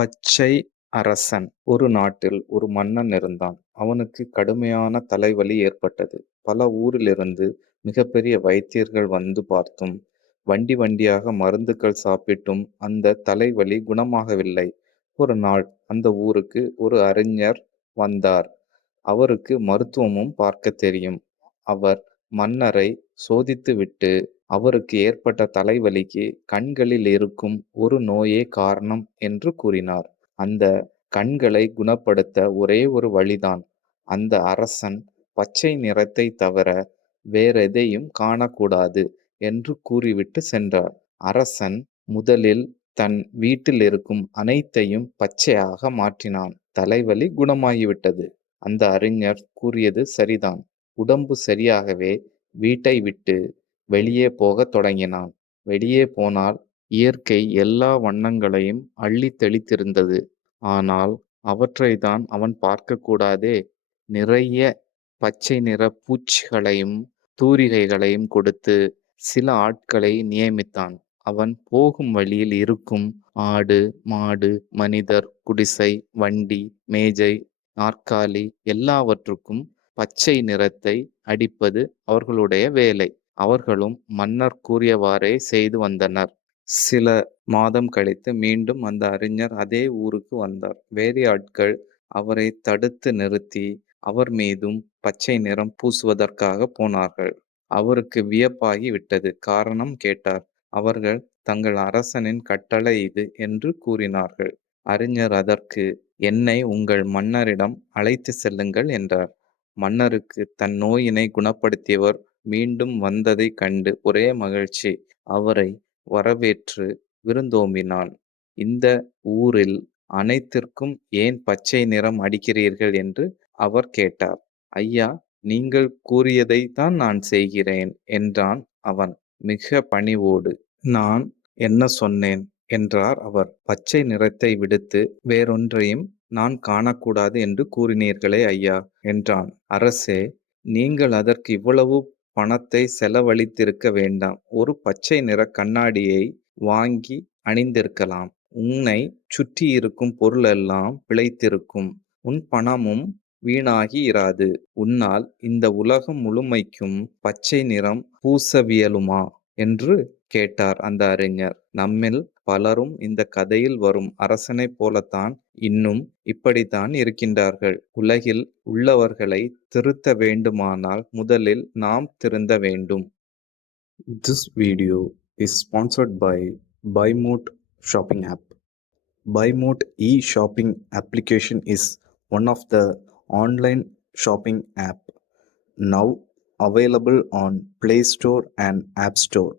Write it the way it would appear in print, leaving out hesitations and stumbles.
பச்சை அரசன். ஒரு நாட்டில் ஒரு மன்னன் இருந்தான். அவனுக்கு கடுமையான தலைவலி ஏற்பட்டது. பல ஊரிலிருந்து மிகப்பெரிய வைத்தியர்கள் வந்து பார்த்தும், வண்டி வண்டியாக மருந்துகள் சாப்பிட்டும் அந்த தலைவலி குணமாகவில்லை. ஒரு நாள் அந்த ஊருக்கு ஒரு அறிஞர் வந்தார். அவருக்கு மருத்துவமும் பார்க்கத் தெரியும். அவர் மன்னரை சோதித்துவிட்டு, அவருக்கு ஏற்பட்ட தலைவலிக்கு கண்களில் இருக்கும் ஒரு நோயே காரணம் என்று கூறினார். அந்த கண்களை குணப்படுத்த ஒரே ஒரு வழிதான். அந்த அரசன் பச்சை நிறத்தை தவிர வேறெதையும் காணக்கூடாது என்று கூறிவிட்டு சென்றார். அரசன் முதலில் தன் வீட்டில் இருக்கும் அனைத்தையும் பச்சையாக மாற்றினான். தலைவலி குணமாகிவிட்டது. அந்த அறிஞர் கூறியது சரிதான். உடம்பு சரியாகவே வீட்டை விட்டு வெளியே போகத் தொடங்கினான். வெளியே போனால் இயற்கை எல்லா வண்ணங்களையும் அள்ளித் தெளித்திருந்தது. ஆனால் அவற்றைத்தான் அவன் பார்க்கக்கூடாதே. நிறைய பச்சை நிற பூச்சிகளையும் தூரிகைகளையும் கொடுத்து சில ஆட்களை நியமித்தான். அவன் போகும் வழியில் இருக்கும் ஆடு, மாடு, மனிதர், குடிசை, வண்டி, மேஜை, நாற்காலி எல்லாவற்றுக்கும் பச்சை நிறத்தை அடிப்பது அவர்களுடைய வேலை. அவர்களும் மன்னர் கூறியவாறே செய்து வந்தனர். சில மாதம் கழித்து மீண்டும் அந்த அறிஞர் அதே ஊருக்கு வந்தார். வேலையாட்கள் அவரை தடுத்து நிறுத்தி அவர் மீதும் பச்சை நிறம் பூசுவதற்காக போனார்கள். அவருக்கு வியப்பாகி விட்டது. காரணம் கேட்டார். அவர்கள் தங்கள் அரசனின் கட்டளை இது என்று கூறினார்கள். அறிஞர் அதற்கு, என்னை உங்கள் மன்னரிடம் அழைத்து செல்லுங்கள் என்றார். மன்னருக்கு தன் நோயினை குணப்படுத்தியவர் மீண்டும் வந்ததைக் கண்டு ஒரே மகிழ்ச்சி. அவரை வரவேற்று விருந்தோம்பினான். இந்த ஊரில் அனைத்திற்கும் ஏன் பச்சை நிறம் அடிக்கிறீர்கள் என்று அவர் கேட்டார். ஐயா, நீங்கள் கூறியதைத் தான் நான் செய்கிறேன் என்றான் அவன் மிக பணிவோடு. நான் என்ன சொன்னேன் என்றார் அவர். பச்சை நிறத்தை விடுத்து வேறொன்றையும் நான் காணக்கூடாது என்று கூறினீர்களே ஐயா என்றான். அரசே, நீங்கள் அதற்கு இவ்வளவு பணத்தை செலவழித்திருக்க வேண்டாம். ஒரு பச்சை நிற கண்ணாடியை வாங்கி அணிந்திருக்கலாம். உன்னை சுற்றி இருக்கும் பொருளெல்லாம் பிழைத்திருக்கும். உன் பணமும் வீணாகி இராது. உன்னால் இந்த உலகம் முழுமைக்கும் பச்சை நிறம் பூசவியலுமா என்று கேட்டார் அந்த அறிஞர். நம்மில் பலரும் இந்த கதையில் வரும் அரசனைப் போலத்தான் இன்னும் இப்படித்தான் இருக்கின்றார்கள். உலகில் உள்ளவர்களை திருத்த வேண்டுமானால் முதலில் நாம் திருந்த வேண்டும். This video is sponsored by BuyMote shopping app. BuyMote e-shopping application is one of the online shopping app now available on Play Store and App Store.